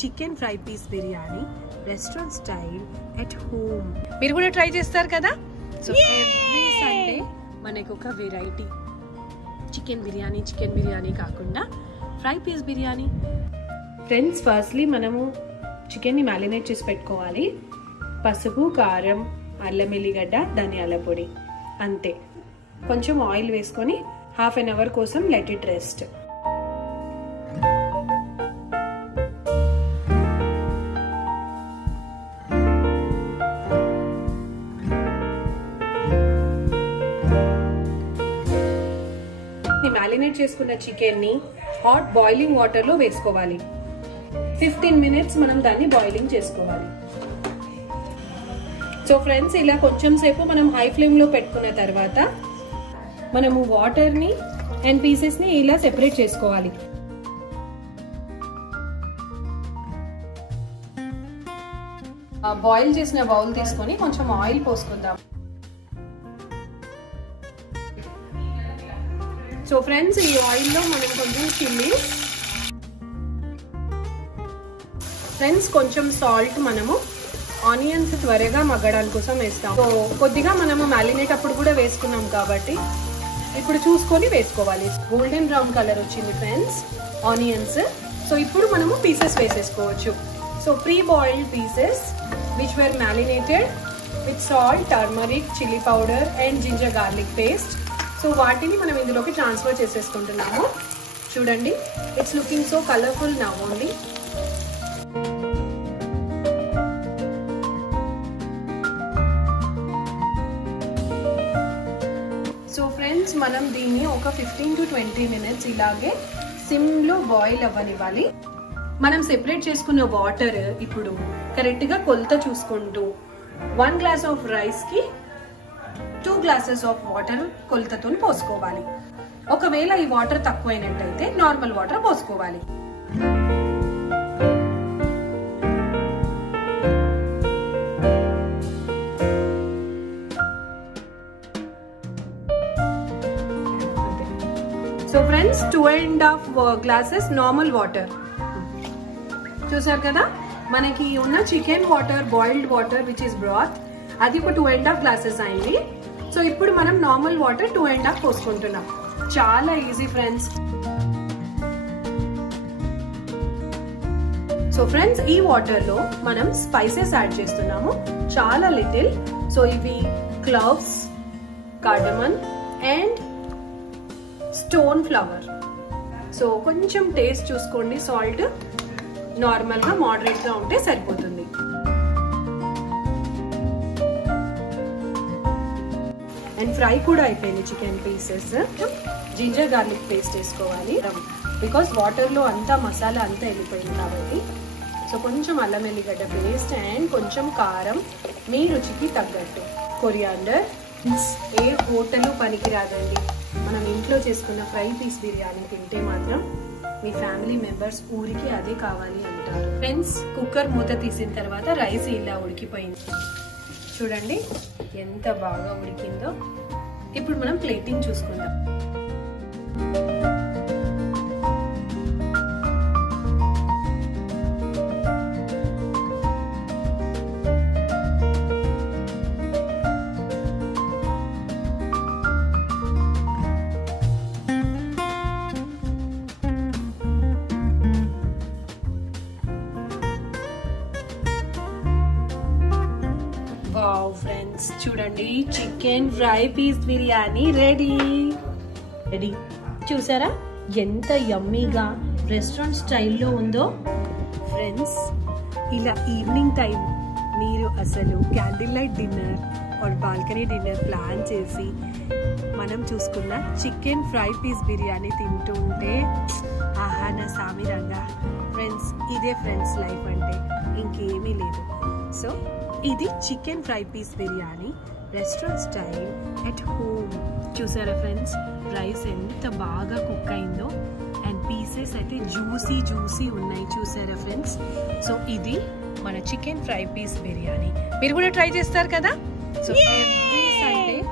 Chicken fry piece biryani restaurant style at home. మీరు కూడా try చేస్తారు కదా. సో ఎవ్రీ సండే మనకు ఒక వెరైటీ చికెన్ బిర్యానీ కాకుండా fry piece biryani. Friends, firstly మనము చికెన్ని మ్యారినేట్ చేసి పెట్టుకోవాలి. పసుపు, కారం, అల్లం ఎల్లిగడ్డ, ధనియాల పొడి, అంతే. కొంచెం ఆయిల్ వేసుకొని హాఫ్ అన్ అవర్ కోసం లెట్ ఇట్ రెస్ట్. మ్యారినేట్ చేసుకున్న చికెన్ ని హాట్ బాయిలింగ్ వాటర్ లో వేసుకోవాలి. 15 minutes మనం దాన్ని బాయిలింగ్ చేసుకోవాలి. సో ఫ్రెండ్స్, ఇలా కొంచెం సేపు మనం హై ఫ్లేమ్ లో పెట్టుకున్న తర్వాత మనము వాటర్ ని అండ్ పీసెస్ ని ఇలా సెపరేట్ చేసుకోవాలి. బాయిల్ చేసిన బౌల్ తీసుకొని కొంచెం ఆయిల్ పోసుకుందాం. సో ఫ్రెండ్స్, ఈ ఆయిల్ లో మనం కొంచెం చిల్లీ, ఫ్రెండ్స్ కొంచెం సాల్ట్, మనము ఆనియన్స్ త్వరగా మగ్గడానికి కోసం వేస్తాం. సో కొద్దిగా మనము మ్యారినేట్ అప్పుడు కూడా వేసుకున్నాం కాబట్టి ఇప్పుడు చూసుకొని వేసుకోవాలి. గోల్డెన్ బ్రౌన్ కలర్ వచ్చింది ఫ్రెండ్స్ ఆనియన్స్. సో ఇప్పుడు మనము పీసెస్ వేసేసుకోవచ్చు. So pre boiled pieces which were marinated with salt, turmeric, chilli powder and ginger garlic paste. So వాటిని మనం ఇందులోకి ట్రాన్స్ఫర్ చేసేసుకుంటున్నాము. చూడండి, it's looking so colourful now only. So friends, మనం దీన్ని ఒక 15 to 20 minutes ఇలాగే సిమ్ లో బాయిల్ అవ్వనివ్వాలి. మనం సెపరేట్ చేసుకున్న వాటర్ ఇప్పుడు కరెక్ట్ గా కొలత చూసుకుంటూ 1 glass ఆఫ్ రైస్ కి 2 glasses ఆఫ్ వాటర్ కొలతతో పోసుకోవాలి. ఒకవేళ ఈ వాటర్ తక్కువైనట్టయితే నార్మల్ వాటర్ పోసుకోవాలి. So friends, 2.5 glasses normal water. చూసారు కదా, మనకి ఉన్న chicken water, boiled water which is broth, అది ఒక 2.5 glasses అయింది. సో ఇప్పుడు మనం నార్మల్ వాటర్ 2.5 పోసుకుంటున్నాం. చాలా ఈజీ ఫ్రెండ్స్. సో ఫ్రెండ్స్, ఈ వాటర్ లో మనం స్పైసెస్ యాడ్ చేస్తున్నాము, చాలా లిటిల్. సో ఇవి cloves, cardamom and stone flower. So కొంచెం టేస్ట్ చూసుకోండి. సాల్ట్ నార్మల్ గా మోడరేట్ గా ఉంటే సరిపోతుంది. అండ్ ఫ్రై కూడా అయిపోయింది chicken pieces. Ginger garlic paste వేసుకోవాలి బికాస్ వాటర్ లో అంతా మసాలా అంతా వెళ్ళిపోయింది కాబట్టి. సో కొంచెం అల్లం ఎల్లిగడ్డ పేస్ట్ అండ్ కొంచెం కారం మీ రుచికి తగ్గట్టు. కొరియాండర్. ఏ హోటల్ పనికిరాదండి, మనం ఇంట్లో చేసుకున్న ఫ్రై పీస్ బిర్యానీ తింటే మాత్రం మీ ఫ్యామిలీ మెంబర్స్ ఊరికి అదే కావాలి అంటారు. ఫ్రెండ్స్, కుక్కర్ మూత తీసిన తర్వాత రైస్ ఇలా ఉడికిపోయింది. చూడండి ఎంత బాగా ఉడికిందో. ఇప్పుడు మనం ప్లేటింగ్ చూసుకుందాం. వావ్ ఫ్రెండ్స్, చూడండి chicken fry piece biryani ready. చూసారా ఎంత యమ్మీగా రెస్టారెంట్ స్టైల్లో ఉందో. ఫ్రెండ్స్, ఇలా ఈవినింగ్ టైం మీరు అసలు candle light dinner or balcony dinner plan చేసి మనం చూసుకున్న చికెన్ ఫ్రై పీస్ బిర్యానీ తింటూ ఉంటే ఆహా నా సామిరంగా. ఫ్రెండ్స్, ఇదే ఫ్రెండ్స్ లైఫ్ అంటే, ఇంకేమీ లేదు. సో ఇది chicken fry piece biryani restaurant style at home. చూసారా ఫ్రెండ్స్, రైస్ ఎంత బాగా కుక్ అయిందో అండ్ పీసెస్ అయితే జ్యూసీ ఉన్నాయి. చూసారా ఫ్రెండ్స్, సో ఇది మన చికెన్ ఫ్రై పీస్ బిర్యానీ. మీరు కూడా ట్రై చేస్తారు కదా. So every Sunday